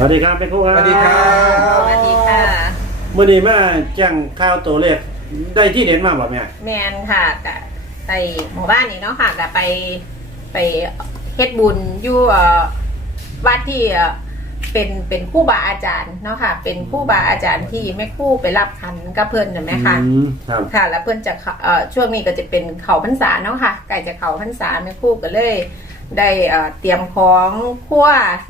สวัสดีครับแม่ครูครับสวัสดีครับ สวัสดีค่ะ มื่อนี้มาแจ้งข่าวตัวเลขได้ที่เด่นมาบ่แม่แมนค่ะกะไปหมู่บ้านนี้เนาะค่ะกะไปไปเฮ็ดบุญอยู่เอ่อวัดที่เอ่อเป็นเป็นผู้บาอาจารย์เนาะค่ะ เป็นผู้บาอาจารย์ที่แม่ครู่ไปรับขันกับเพิ่นเห็นไหมคะอืมครับค่ะแล้วเพิ่นจะเข้าเอ่อช่วงนี้ก็จะเป็นเขาพรรษาเนาะค่ะใกล้จะเขาพรรษาแม่ครู่ก็เลย ได้เอ่อเตรียมของคั่ว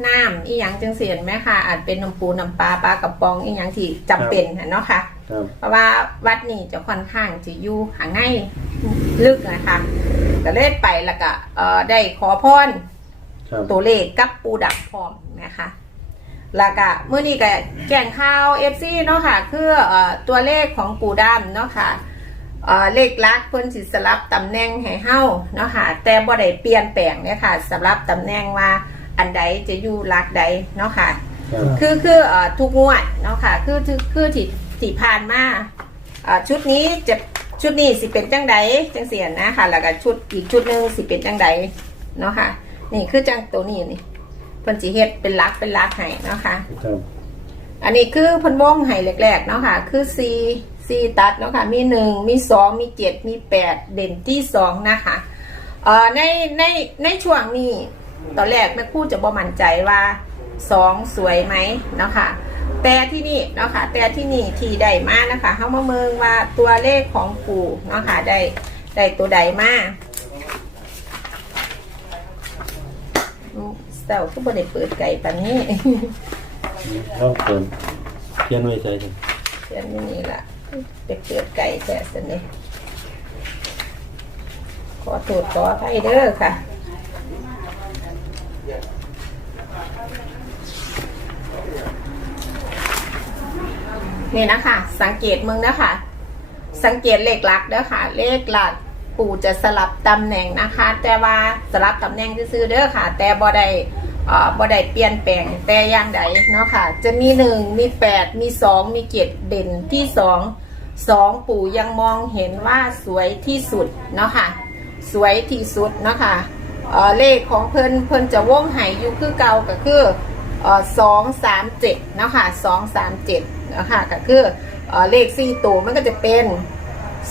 น้ำอีหยังจังเสียนไหมค่ะ อาจเป็นน้ำปูน้ำปลาปลากระป๋องอีหยังที่จำเป็นน่ะเนาะค่ะ ครับ เพราะว่าวัดนี้จะค่อนข้างจะอยู่ห่างไงลึกนะคะก็เลยไปแล้วก็เอ่อได้ขอพรครับ ตัวเลขกับปูดักพร้อมนะคะแล้วก็เมื่อนี้ก็แจ้งข่าวเอฟซีเนาะค่ะคือเอ่อตัวเลขของปูดำเนาะค่ะ เลขลักเพิ่นสิสลับตำแหน่งให้เฮาเนาะค่ะแต่บ่ได้เปลี่ยนแปลงเนี่ยค่ะสำหรับตำแหน่งว่าอันใดจะอยู่ลักใดเนาะค่ะ คือคือเอ่อทุกงวดเนาะค่ะคือคือคือที่ที่ผ่านมาอ่อชุดนี้จะชุดนี้สิเป็นจังใดจังเสียนนะค่ะ แล้วก็ชุดอีกชุดหนึงสิเป็นจังใดเนาะค่ะ นี่คือจังตัวนี้นี่เพิ่นสิเฮ็ดเป็นลักเป็นลักให้เนาะค่ะอันนี้คือเพิ่นวงให้แรกๆเนาะค่ะ คือ4ี่ตัดเนาะค่ะมีหนึ่งมีสองมีเจ็ดมีแปดเด่นที่สองนะคะเอ่อในในในช่วงนี้ตอนแรกแม่คู่จะบ่มั่นใจว่าสองสวยไหมเนาะค่ะแต่ที่นี่เนาะค่ะแต่ที่นี่ทีได้มากนะคะเข้ามาเมืองว่าตัวเลขของปู่เนาะค่ะได้ได้ตัวใดมากเต่าก็บ่ได้เปิดไก่ปานนี้ Không cần Thiên nuôi cháy rồi Thiên nuôi เขียนอยู่นี่ล่ะไปเปิดไก่แท้สินี่ขอโทษขออภัยเด้อค่ะนี่นะคะ สังเกตมึงนะคะ สังเกตเลขหลักเด้อค่ะ เลขหลักปู่จะสลับตำแหน่งนะคะ แต่ว่าสลับตำแหน่งซื่อเด้อค่ะ แต่บ่ได้เอ่อบ่ได้เปลี่ยนแปลงแต่อย่างใดเนาะค่ะ จะมีหนึ่งมีแปดมีสองมีเจ็ดเด่นที่สอง สองปู่ยังมองเห็นว่าสวยที่สุดเนาะค่ะ สวยที่สุดเนาะค่ะเเลขของเพิ่นเพิ่นจะว่องไหอยู่คือเก่าก็คือสองสามเจ็ดเนาะค่ะสองสามเจ็ดเนาะค่ะก็คือเอ่อเลขสี่ตัวมันก็จะเป็น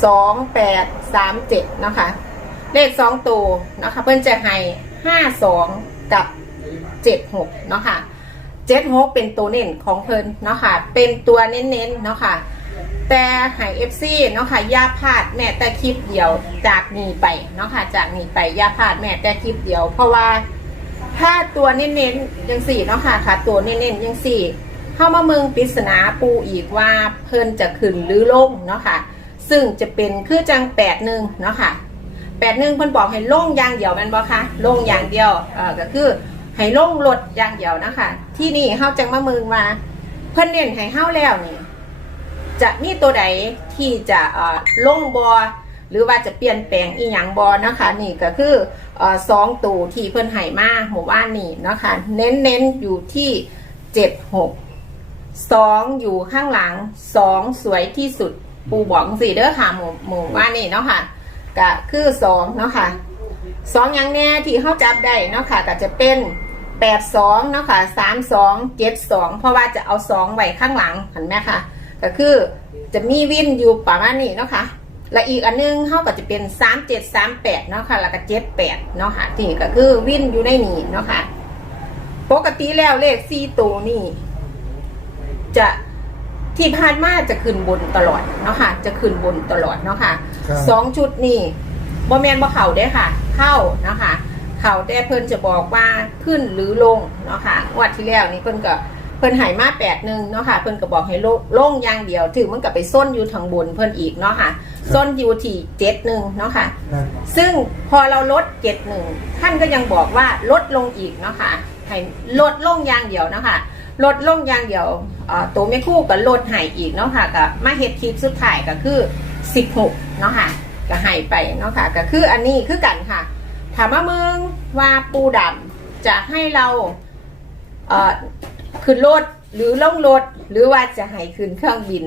สองแปดสามเจ็ดเนาะค่ะเลขสองตัวเนาะค่ะเพิ่นจะให้ห้าสองกับเจ็ดหกเนาะค่ะเจ็ดหกเป็นตัวเน้นของเพิ่นเนาะค่ะเป็นตัวเน้นๆเนาะค่ะ แต่หายเอฟซีเนาะค่ะย่าพลาดแม้แต่คลิปเดียวจากนี้ไปเนาะค่ะจากนี้ไปย่าพลาดแม้แต่คลิปเดียว เพราะว่าถ้าตัวเน้นๆยังสี่เนาะค่ะค่ะ ตัวเน้นๆยังสี่เข้ามาเมืองปริศนาปูอีกว่าเพิ่นจะขึ้นหรือลงเนาะค่ะ ซึ่งจะเป็นคือจังแปดหนึ่งเนาะค่ะแปดหนึ่งเพิ่นบอกให้ลงอย่างเดียวมันบ่คะลงอย่างเดียวเออก็คือให้ลงรถอย่างเดียวนะคะที่นี่เฮาจังมาเมืองมา เพิ่นเน้นให้เฮาแล้วนี่ จะมีตัวใดที่จะลงบอหรือว่าจะเปลี่ยนแปลงอีหยังบอนะคะ นี่ก็คืออสองตัวที่เพิ่นไห้มาหมู่บ้านนี่นะคะ เน้นเน้นๆอยู่ที่เจ็ดหกสองอยู่ข้างหลังสองสวยที่สุดปูบอกสี่เด้อค่ะหมู่หมู่บ้านนี่เนาะค่ะก็คือสองเนาะค่ะสองอย่างแน่ที่เขาจับได้เนาะค่ะก็จะเป็นแปดสองเนาะค่ะสามสองเจ็ดสองเพราะว่าจะเอาสองไว้ข้างหลังเห็นไหมคะ ก็คือจะมีวินอยู่ประมาณนี้เนาะค่ะและอีกอันนึงเขาก็จะเป็นสามเจ็ดสามแปดเนาะค่ะแล้วก็เจ็ดแปดเนาะค่ะนี่ก็คือวินอยู่ในนี้เนาะค่ะปกติแล้วเลขสี่ตัวนี่จะที่ผ่านมาจะขึ้นบนตลอดเนาะค่ะ จะขึ้นบนตลอดเนาะค่ะครับสองชุดนี่บ่แมนบ่เข่าได้อค่ะ เข้าเนาะค่ะเข่าแต่เพิ่นจะบอกว่าขึ้นหรือลงเนาะค่ะงวัดที่แล้วนี่เพิ่นก็ เพิ่นใหายมาแปดหนึ่งเนาะค่ะ เพิ่นก็บอกให้ลงลงอย่างเดียว ถือมันก็ไปส้นอยู่ทางบนเพิ่นอีกเนาะค่ะส้นอยู่ที่เจ็ดหนึ่งเนาะค่ะนั่นซึ่งพอเราลดเจ็ดหนึ่งท่านก็ยังบอกว่าลดลงอีกเนาะค่ะให้ลดลงอย่างเดียวเนาะค่ะลดลงอย่างเดียวเอ่อตัวไม่คู่กับลดให้อีกเนาะค่ะกับมาเฮ็ดคลิปสุดท้ายก็คือสิบหกเนาะค่ะก็ให้ไปเนาะค่ะก็คืออันนี้คือกันค่ะ ถามว่ามึงว่าปูดำจะให้เราเอ่อ ขึ้นรถหรือลงรถหรือว่าจะให้ขึ้นเครื่องบิน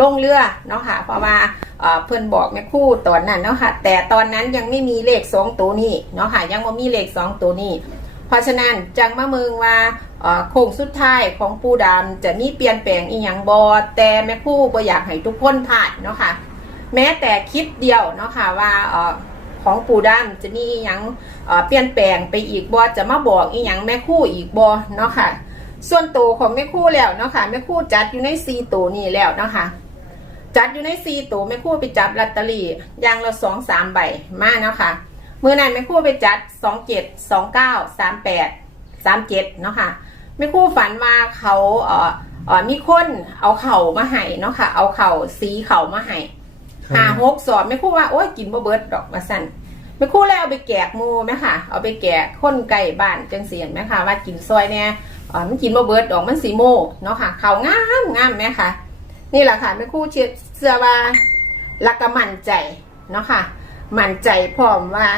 ลงเรือเนาะค่ะเพราะว่าเอ่อนบอกแม่คู่ตอนนั้นเนาะค่ะแต่ตอนนั้นยังไม่มีเลขสองตัวนี้เนาะค่ะยังไม่มีเลขสองตัวนี้ เพราะฉะนั้นจังมะเมึงว่าโค้งสุดท้ายของปูดำจะมีเปลี่ยนแปลงอีหยังบอแต่แม่ครู่บ่อยากให้ทุกคนพลาดเนาะค่ะแม้แต่คิดเดียวเนาะค่ะว่าของปูดำจะมีอีหยังเปลี่ยนแปลงไปอีกบอจะมาบอกอีหยังแม่คู่อีกบอเนาะค่ะ ส่วนตัวของแม่ครู่แล้วเนาะค่ะแม่ครู่จัดอยู่ในซีตัวนี้แล้วเนาะค่ะจัดอยู่ในซีตัวแม่ครู่ไปจับลอตเตอรี่อย่างละสองสามใบมาเนาะค่ะเมื่อนั้นแม่ครู่ไปจัดสองเจ็ดสองเก้าสามแปดสามเจ็ดเนาะค่ะแม่ครู่ฝันว่าเขาเอ่อเอ่อมีคนเอาเข่ามาให้เนาะค่ะ เอาเข่าสีเข่ามาให้หาหกสอบแม่ครู่ว่าโอ้ยกินบ่เบิดดอกมาสั่นแม่ครู่เลยเอาไปแกกหมูไหมค่ะ เอาไปแกกคนไก่บ้านจังเสียนไหมค่ะ ว่ากินซอยเนี่ยอ่า มันกินบ่เบิดดอกมันสีโมเนาะค่ะเขางามงามไหมค่ะนี่แหละค่ะแม่คู่เชื่อเชื่อว่ารักกมันใจเนาะค่ะมันใจพร้อมว่า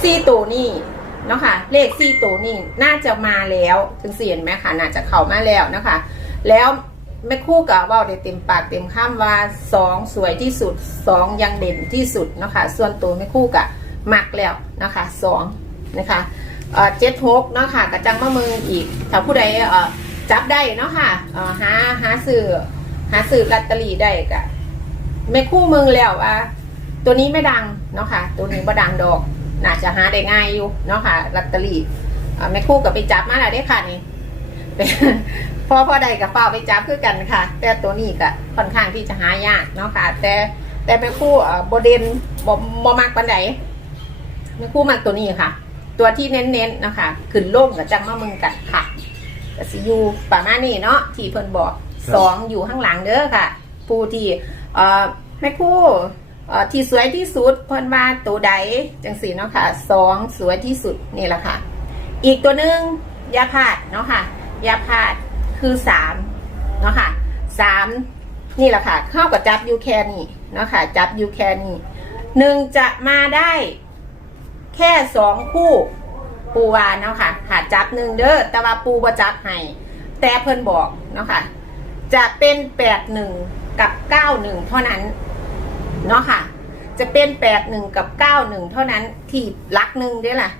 ซี่ตัวนี้เนาะค่ะเลขซี่ตัวนี้น่าจะมาแล้วถึงเสียนไหมค่ะน่าจะเข้ามาแล้วนะคะ แล้วแม่คู่กับว่าได้เต็มปากเต็มคำว่าสองสวยที่สุดสองยังเด่นที่สุดเนาะค่ะส่วนตัวแม่คู่กับมักแล้วนะคะสองนะคะ เจ็ดหกเนาะค่ะกระจังมะมืออีกถ้าผู้ใดเอ่อจับได้เนาะค่ะเอ่อหาหาซื้อหาซื้อลอตเตอรี่ได้กะแม่คู่มึงแล้วว่าตัวนี้ไม่ดังเนาะค่ะ ตัวนี้บ่ดังดอก น่าจะหาได้ง่ายอยู่เนาะค่ะลอตเตอรี่อ่าแม่คู่กับไปจับมาแล้วได้ค่ะนี่พอพอใดกับเฝ้าไปจับคือกันค่ะ แต่ตัวนี้ก็ค่อนข้างที่จะหายากเนาะค่ะ แต่แต่แม่คู่เอ่อโบเดนบ่มักปันใดแม่คู่มักตัวนี้ค่ะ ตัวที่เน้นๆนะคะขึ้นโล่งกับจังมามึงกันค่ะก็สิอยู่ประมาณนี้เนาะที่เพิ่นบอกสองอยู่ข้างหลังเด้อค่ะ ผู้ที่เอ่อแม่ครู่เอ่อที่สวยที่สุดเพิ่นว่าตัวใดจังสีเนาะค่ะสองสวยที่สุดนี่แหละค่ะ อีกตัวหนึ่งยาพาดเนาะค่ะยาพาดคือสามเนาะค่ะสามนี่แหละค่ะเข้ากับจับยูแค่นี้เนาะค่ะจับยูแค่นี้หนึ่งจะมาได้ แค่สองคู่ปูวาเนาะค่ะหาจับหนึ่งเด้อแต่ว่าปูบ่จับให้แต่เพิ่นบอกเนาะค่ะ จะเป็นแปดหนึ่งกับเก้าหนึ่งเท่านั้นเนาะค่ะ จะเป็นแปดหนึ่งกับเก้าหนึ่งเท่านั้นที่ลักหนึ่งเด้อล่ะ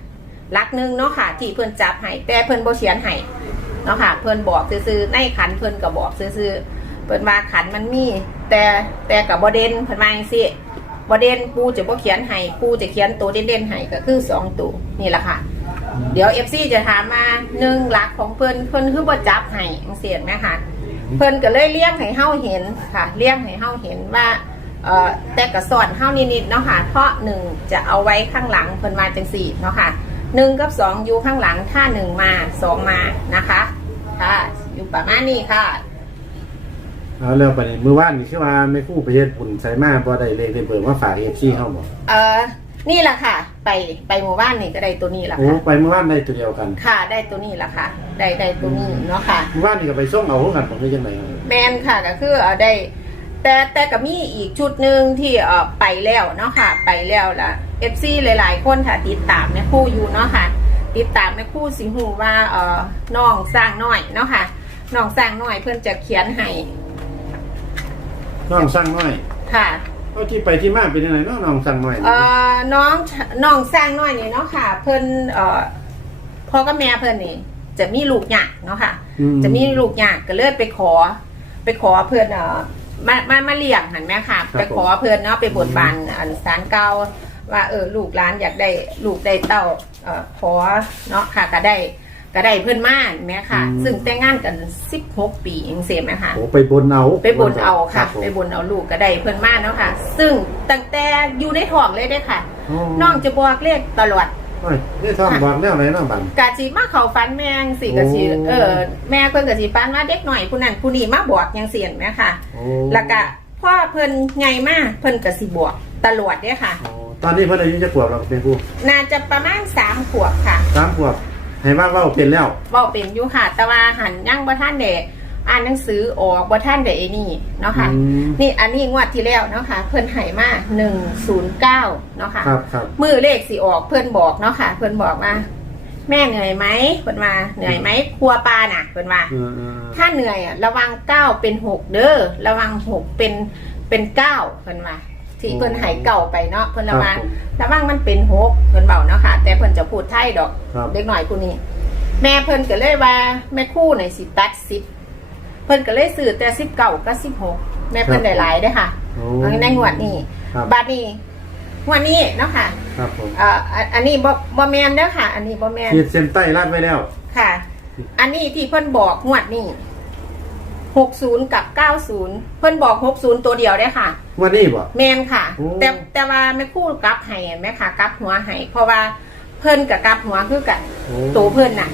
ลักหนึ่งเนาะค่ะ ที่เพิ่นจับให้แต่เพิ่นบ่เขียนให้เนาะค่ะ เพิ่นบอกซื่อๆในขันเพิ่นก็บอกซื่อๆเพิ่นว่าขันมันมี แต่แต่กับบ่เด่นเพิ่นว่างซี่ บ่เด่นปูจะบ่เขียนให้ปูจะเขียนตัวเด่นๆให้ก็คือสองตัวนี่แหละค่ะ เดี๋ยว FC จะถามมาหนึ่งหลักของเพิ่นเพิ่นคือบ่จับให้จังซี่เห็นไหมคะเพิ่นก็เลยเลี้ยงให้เฮาเห็นค่ะเลี้ยงให้เฮาเห็นว่าเอ่อแต่กระสอนเฮานิดๆเนาะค่ะ เพราะหนึ่งจะเอาไว้ข้างหลังเพิ่นมาจังสี่เนาะค่ะหนึ่งกับสองอยู่ข้างหลังถ้าหนึ่งมาสองมานะคะค่ะอยู่ประมาณนี้ค่ะ เอาแล้วไปนี่มือว่านนี่คือว่าแม่ครู่ไปเฮ็ดบุญใส่มาบ่ได้เลขได้เบอร์มาฝาก FC เฮาบ่เอ่อนี่แหละค่ะ ไปไปหมู่บ้านนี่ก็ได้ตัวนี้แหละโอ้ค่ะไปมือว่านได้ตัวเดียวกันค่ะ ได้ตัวนี้แหละค่ะ ได้ได้ตัวนี้เนาะค่ะมือว่านนี่ก็ไปส่งเอาคือกันบ่คือจังไดครับแมนค่ะก็คือเอาได้ แต่แต่ก็มีอีกชุดหนึ่งที่เออไปแล้วเนาะค่ะ ไปแล้วละเอฟซีหลายๆ คนค่ะ ติดตามแม่ครู่อยู่เนาะค่ะ ติดตามแม่ครู่สิหูว่าเออน้องสร้างน้อยเนาะค่ะน้องสร้างน้อยเพื่อนจะเขียนให้ น้องสั่งน้อยค่ะเอาที่ไปที่มาเป็นจังไดเนาะน้องสั่งน้อยเอ่อน้องน้องสร้างน้อยนี่เนาะค่ะ เพื่อนเอ่อพ่อกับแม่เพื่อนนี่ จะมีลูกหยากเนาะค่ะ อืจะมีลูกยากก็เลยไปขอ ไปขอเพื่อนเอ่อมามามาเลี้ยงหันไหมค่ะ ไปขอเพื่อนเนาะไปบวชบานอันสารเก่าว่าเออลูกหลานอยากได้ลูกได้เต้าเอ่อขอเนาะค่ะก็ได้ ก็ได้เพื่อนม่านแม่ค่ะซึ่งแต่งงานกันสิบหกปีเองเสียไหมค่ะ โอ้ไปบนเอาไปบนเอาค่ะ รับผมไปบนเอาลูกก็ได้เพื่อนม่านเนาะค่ะ ซึ่งตั้งแต่อยู่ในท้องเลยได้อค่ะอ๋อน้องจะบอกเลขตลอด โอ้ยนี่ท่องบอกแนวไหนเนาะบัดกะจีมาเขาฟันแม่งสิกะจีโอ้ เออแม่เพิ่นกะจีฟันว่าเด็กหน่อยผู้นั้นผู้นี้มาบอกยังเสียนไหมค่ะ โอ้แล้วก็พ่อเพิ่นไงมาเพิ่นกะสิบวกตลอดเด้อค่ะ โอ้ตอนนี้เพิ่นอายุจะขวบแล้วเป็นผู้น่าจะประมาณสามขวบค่ะ สามขวบ ให้ว่าเว้าเป็นแล้ว เว้าเป็นอยู่ค่ะ แต่ว่าหันยังบ่ท่านได้อ่านหนังสือออกบ่ท่านได้ไอ้นี่เนาะค่ะ อืม นี่อันนี้งวดที่แล้วเนาะค่ะ เพิ่นให้มา109เนาะค่ะ ครับครับมือเลขสิออกเพื่อนบอกเนาะค่ะ เพื่อนบอกว่า แม่เหนื่อยไหมเพื่อนว่าเหนื่อยไหมครัวปลาน่ะเพื่อนว่า เออเออถ้าเหนื่อยอะระวังเก้าเป็นหกเด้อระวังหกเป็นเป็นเก้าเพื่อนว่า ที่เพิ่นใหายเก่าไปเนาะเพิ่นละว่าครับผมระว่างมันเป็นหกเพิ่นเบาเนาะค่ะ แต่เพิ่นจะพูดไทยดอก ครับเด็กหน่อยผู้นี้แม่เพิ่นก็เลยว่าแม่ครู่ในสิตัดสิบเพิ่นก็เลยซื้อแต่สิบเก่ากับสิบหกแม่เพิ่นได้หลายเด้อค่ะโอ้เอาในงวดนี้ครับบาดนี้งวดนี้เนาะค่ะครับผมเอ่ออันอันนี้บ่บ่แมนเด้อค่ะ อันนี้บ่แมน ขีดเส้นใต้ลาดไว้แล้ว ค่ะ อันนี้ที่เพิ่นบอกงวดนี้หกศูนย์กับเก้าศูนย์เพิ่นบอกหกศูนย์ตัวเดียวได้อค่ะ วันนี้บ่ แมนค่ะ โอ้ แต่แต่ว่าไม่คู่กลับให้แม่ค่ะกลับหัวให้เพราะว่าเพิ่นกับกลับหัวคือกันโอ้ตัวเพิ่นน่ะ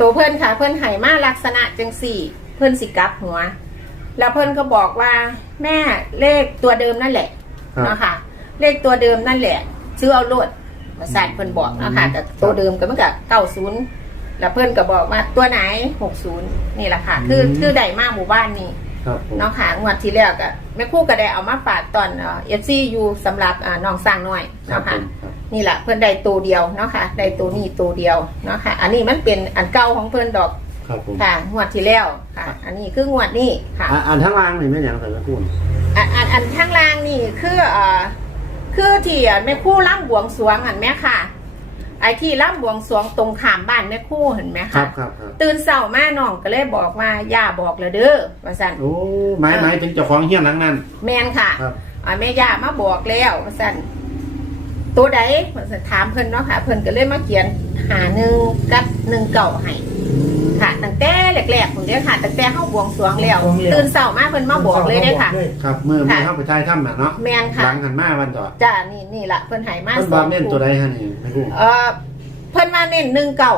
ตัวเพิ่นค่ะ เพิ่นให้มาลักษณะจังสี่ เพิ่นสิกลับหัว แล้วเพิ่นก็บอกว่า แม่เลขตัวเดิมนั่นแหละครับ เนาะค่ะ เลขตัวเดิมนั่นแหละซื้อเอาโลดมาใส่เพิ่นบอกเนาะค่ะ แต่ตัวเดิมก็มันก็เก้าศูนย์แล้วเพิ่นก็บอกว่าตัวไหนหกศูนย์นี่แหละค่ะ คือคือได้มาหมู่บ้านนี่ ครับผม เนาะค่ะงวดที่แล้วก็แม่ครู่ก็ได้เอามาฝากตอนเอฟซียูสำหรับอ่าน้องสร้างน้อยครับเนาะผค่ะ มครับนี่แหละเพิ่นได้ตัวเดียวเนาะค่ะได้ตัวนี้ตัวเดียวเนาะค่ะ อันนี้มันเป็นอันเก่าของเพิ่นดอกครับผมค่ะงวดที่แล้วค่ะ อันนี้คืองวดนี้ค่ะ อะอ่านทั้งล่างนี่แม่นหยังใส่แม่พูดอันอันอันข้างล่างนี่คือเอ่อคือที่แม่ครู่ล่ำบวงสรวงเห็นไหมค่ะ ไอ้ที่ล่ำบวงสรวงตรงขามบ้านแม่ครู่เห็นไหมครัคะบครับครับตื่นเช้ามาน้องก็เลยบอกว่าย่าบอกแล้วเด้อว่าซั่นโอ้ไม้ไม้เป็นเจ้าของเฮี้ยนหลังนั้น แม่นค่ะครับ อ่าแม่ย่ามาบอกแล้วว่าซั่นตัวใดว่าซั่นถามเพิ่นเนาะค่ะ เพิ่นก็เลยมาเขียนหาหนึ่งกับหนึ่งเก่าให้ ค่ะตั้งแต่แรกๆผมเด้อค่ะตั้งแต่เฮาบวงสรวงแล้วบวงแล้ว ตื่นเช้ามาเพิ่นมาบอกเลยเด้อค่ะ ครับเมื่อค่ะเมื่อเข้าไปท้ายถ้ำน่ะเนาะแม่นหค่ะลังหันมาวันต่อจ้านี่นี่ล่ะเพิ่นให้มาเพิ่นสบอองเน้นตัวใดฮะนี่แม่พูดเอ่อเพิ่นมาเน้นหนึ่งเก่า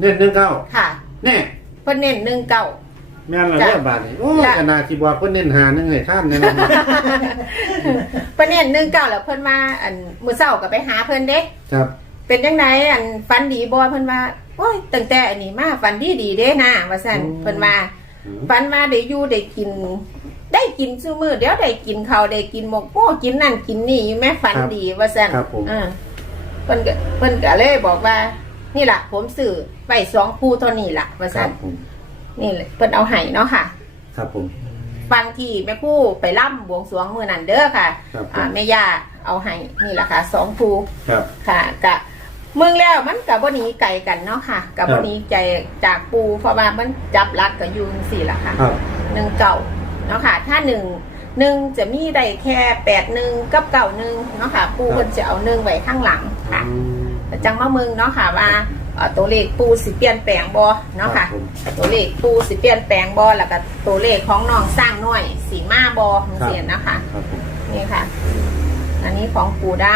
เน้นหนึ่งเก้าค่ะ แน่เพิ่นเน้นหนึ่งเก่า แม่นละจ้ะเรียบบาทนี่โอ้ยจ้ะ ขนาดที่บอกเพิ่นเน้นหาหนึงให้ท่านเนี่ยนะ เพิ่นเน้นหนึ่งเก่าแล้วเพิ่นมาอันมื้อเช้าก็ไปหาเพิ่นเด้ ครับเป็นจังไดอันฟันดีบ่เพิ่นว่า โอ้ยตั้งแต่อันนี้มาฟันดีดีเด้นะว่าซั่นเพิ่นว่าฟันมาได้อยู่ได้กิน ได้กินซุมื้อเดี๋ยวได้กินข้าวได้กินหมกโอ้กินนั่นกินนี่อยู่แม่ฟันดีว่าซั่นครับผมเออเพิ่นก็เพิ่นก็เลยบอกว่า นี่ล่ะ ผมซื้อไปสองคู่เท่านี้ล่ะว่าครัซั่บนผมนี่แหละเพิ่นเอาให้เนาะค่ะ ครับผม ฟังที่แม่ครู่ไปล่ำบวงสรวงมื้อนั้นเด้อค่ะครับผม อ่าแม่ย่าเอาให้นี่ล่ะค่ะสองคู่ครับ ค่ะกะ เมืองแล้วมันกับวันนี้ไกลกันเนาะค่ะกับครับวันนี้ใจจากปูเพราะว่ามันจับรักกับยูนสี่ละค่ะครับ หนึ่งเก่าเนาะค่ะ ถ้าหนึ่งหนึ่งจะมีได้แค่แปดหนึ่งกับเก่าหนึ่งเนาะค่ะ ปูเพิ่นจะเอาหนึ่งไว้ข้างหลังค่ะอืมแต่จังมาเมืองเนาะค่ะว่าเอ่อตัวเลขปูสิเปลี่ยนแปลงบอเนาะค่ะรับผม ตัวเลขปูสิเปลี่ยนแปลงบอแล้วก็ตัวเลขของน้องสร้างน้อยสีมาบอของเสียนนะคะครับผมนี่ค่ะ อันนี้ของปูด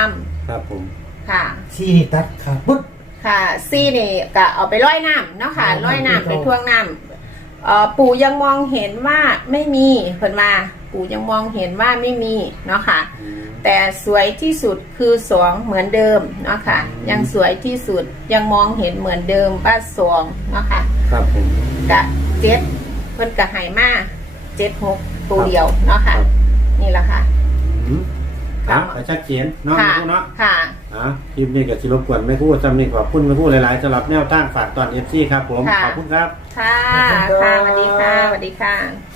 ครับผมำ ค่ะที่ตัดขาดปุ๊บค่ะซี่นี่ก็เอาไปร้อยน้ำเนาะค่ะอ๋อร้อยน้ำที่ไปเขาท่วงน้ำเอ่อปู่ยังมองเห็นว่าไม่มีเพิ่นว่าปู่ยังมองเห็นว่าไม่มีเนาะค่ะอืมแต่สวยที่สุดคือสองเหมือนเดิมเนาะค่ะ ยังสวยที่สุดยังมองเห็นเหมือนเดิมว่าสองเนาะค่ะครับผม กะเจ็ดเพิ่นกะไหมาเจ็ดหกตัวเดียวเนาะคค่ะรับนี่แหละค่ะ อืม ครับก็ชัดเจนเนาะค่ะแม่พูดเนาะค่ะ อะคลิปนี้ก็สิรบกวนแม่พูดจำนี่ขอบคุณแม่พูดหลายๆสำหรับแนวตั้งฝากตอนเอฟซีครับผม ค่ะ ขอบคุณครับ ค่ะ ค่ะสวัสดีค่ะสวัสดีค่ะ